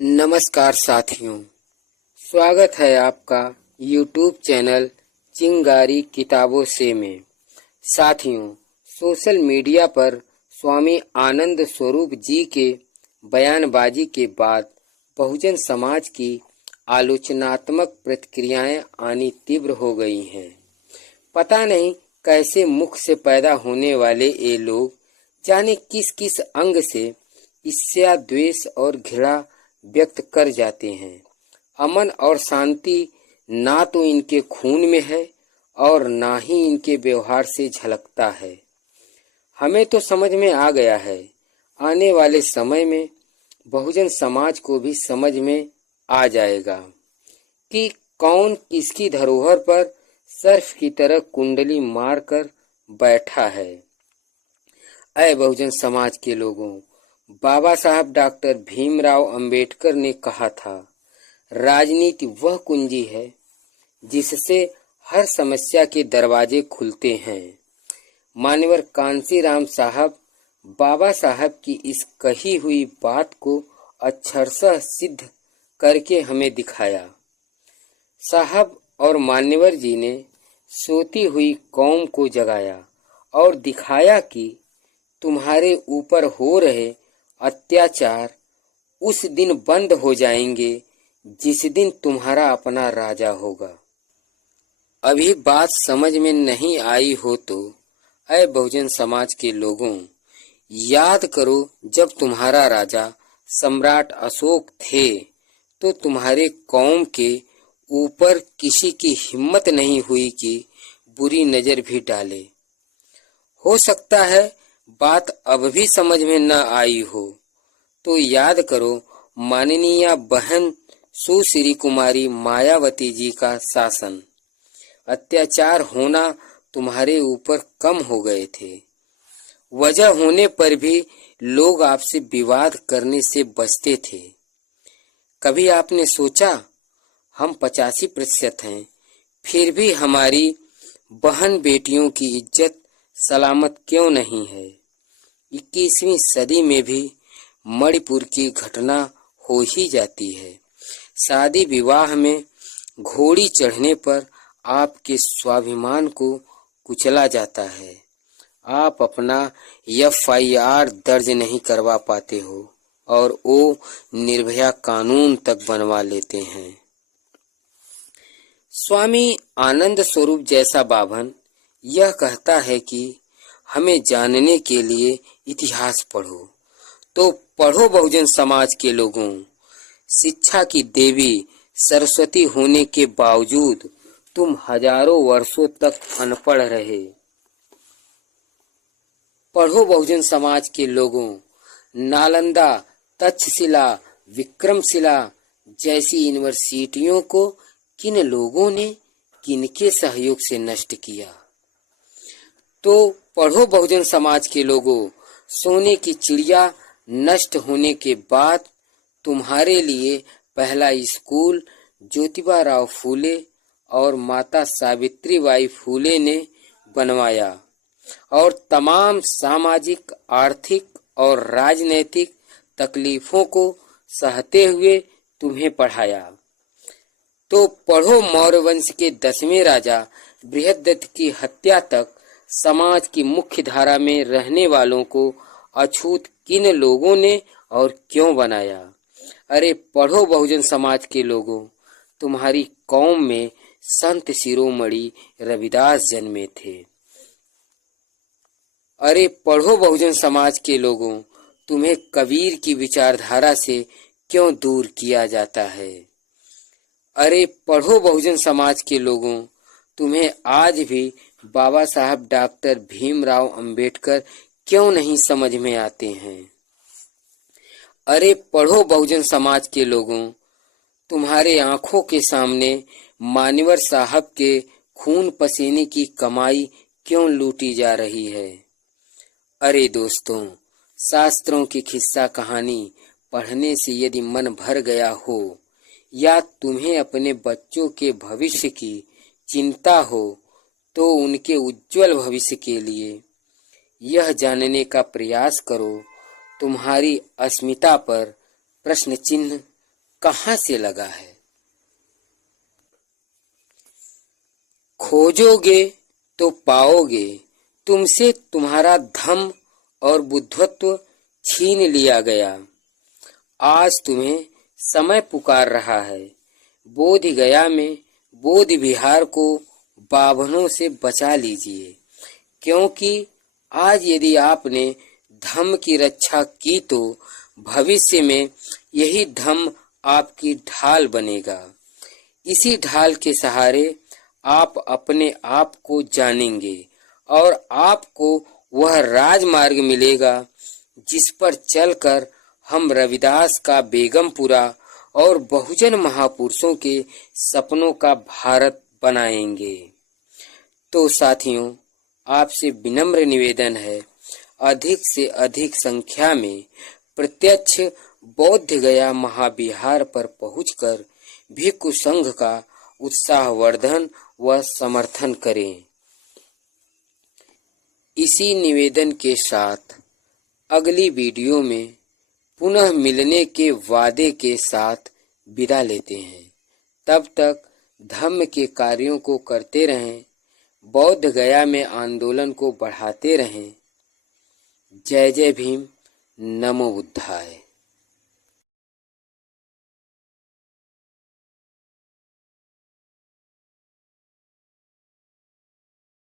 नमस्कार साथियों, स्वागत है आपका YouTube चैनल चिंगारी किताबों से में। साथियों, सोशल मीडिया पर स्वामी आनंद स्वरूप जी के बयानबाजी के बाद बहुजन समाज की आलोचनात्मक प्रतिक्रियाएं आनी तीव्र हो गई हैं। पता नहीं कैसे मुख से पैदा होने वाले ये लोग जाने किस किस अंग से ईर्ष्या, द्वेष और घृणा व्यक्त कर जाते हैं। अमन और शांति ना तो इनके खून में है और ना ही इनके व्यवहार से झलकता है। हमें तो समझ में आ गया है, आने वाले समय में बहुजन समाज को भी समझ में आ जाएगा कि कौन किसकी धरोहर पर सर्फ की तरह कुंडली मारकर बैठा है। ऐ बहुजन समाज के लोगों, बाबा साहब डॉक्टर भीमराव अंबेडकर ने कहा था, राजनीति वह कुंजी है जिससे हर समस्या के दरवाजे खुलते हैं। मान्यवर कांशीराम साहब बाबा साहब की इस कही हुई बात को अक्षरशः सिद्ध करके हमें दिखाया। साहब और मान्यवर जी ने सोती हुई कौम को जगाया और दिखाया कि तुम्हारे ऊपर हो रहे अत्याचार उस दिन बंद हो जाएंगे जिस दिन तुम्हारा अपना राजा होगा। अभी बात समझ में नहीं आई हो तो ऐ बहुजन समाज के लोगों, याद करो जब तुम्हारा राजा सम्राट अशोक थे तो तुम्हारे कौम के ऊपर किसी की हिम्मत नहीं हुई कि बुरी नजर भी डाले। हो सकता है बात अब भी समझ में न आई हो तो याद करो माननीय बहन सुश्री कुमारी मायावती जी का शासन। अत्याचार होना तुम्हारे ऊपर कम हो गए थे। वजह होने पर भी लोग आपसे विवाद करने से बचते थे। कभी आपने सोचा हम 85% हैं, फिर भी हमारी बहन बेटियों की इज्जत सलामत क्यों नहीं है। 21वीं सदी में भी मणिपुर की घटना हो ही जाती है। शादी विवाह में घोड़ी चढ़ने पर आपके स्वाभिमान को कुचला जाता है। आप अपना FIR दर्ज नहीं करवा पाते हो और वो निर्भया कानून तक बनवा लेते हैं। स्वामी आनंद स्वरूप जैसा बाभन यह कहता है कि हमें जानने के लिए इतिहास पढ़ो, तो पढ़ो बहुजन समाज के लोगों। शिक्षा की देवी सरस्वती होने के बावजूद तुम हजारों वर्षों तक अनपढ़ रहे। पढ़ो बहुजन समाज के लोगों, नालंदा, तक्षशिला, विक्रमशिला जैसी यूनिवर्सिटियों को किन लोगों ने किनके सहयोग से नष्ट किया। तो पढ़ो बहुजन समाज के लोगों, सोने की चिड़िया नष्ट होने के बाद तुम्हारे लिए पहला स्कूल ज्योतिबा राव फूले और माता सावित्रीबाई फूले ने बनवाया और तमाम सामाजिक, आर्थिक और राजनैतिक तकलीफों को सहते हुए तुम्हें पढ़ाया। तो पढ़ो मौर्य वंश के 10वें राजा बृहद्रथ की हत्या तक समाज की मुख्य धारा में रहने वालों को अछूत किन लोगों ने और क्यों बनाया। अरे पढ़ो बहुजन समाज के लोगों, तुम्हारी कौम में संत शिरोमणि रविदास जन्मे थे। अरे पढ़ो बहुजन समाज के लोगों, तुम्हें कबीर की विचारधारा से क्यों दूर किया जाता है। अरे पढ़ो बहुजन समाज के लोगों, तुम्हें आज भी बाबा साहब डॉक्टर भीमराव अंबेडकर क्यों नहीं समझ में आते हैं। अरे पढ़ो बहुजन समाज के लोगों, तुम्हारे आंखों के सामने मान्यवर साहब के खून पसीने की कमाई क्यों लूटी जा रही है। अरे दोस्तों, शास्त्रों की किस्सा कहानी पढ़ने से यदि मन भर गया हो या तुम्हें अपने बच्चों के भविष्य की चिंता हो तो उनके उज्जवल भविष्य के लिए यह जानने का प्रयास करो तुम्हारी अस्मिता पर प्रश्न चिन्ह कहाँ से लगा है। खोजोगे तो पाओगे, तुमसे तुम्हारा धम और बुद्धत्व छीन लिया गया। आज तुम्हें समय पुकार रहा है। बोध गया में बोध विहार को बाभनों से बचा लीजिए, क्योंकि आज यदि आपने धम्म की रक्षा की तो भविष्य में यही धम्म आपकी ढाल बनेगा। इसी ढाल के सहारे आप अपने आप को जानेंगे और आपको वह राजमार्ग मिलेगा जिस पर चलकर हम रविदास का बेगमपुरा और बहुजन महापुरुषों के सपनों का भारत बनाएंगे। तो साथियों, आपसे विनम्र निवेदन है, अधिक से अधिक संख्या में प्रत्यक्ष बौद्ध गया महाविहार पर पहुंचकर भिक्षु संघ का उत्साहवर्धन व समर्थन करें। इसी निवेदन के साथ अगली वीडियो में पुनः मिलने के वादे के साथ विदा लेते हैं। तब तक धम्म के कार्यों को करते रहें, बौद्ध गया में आंदोलन को बढ़ाते रहें। जय जय भीम, नमो बुद्धाय।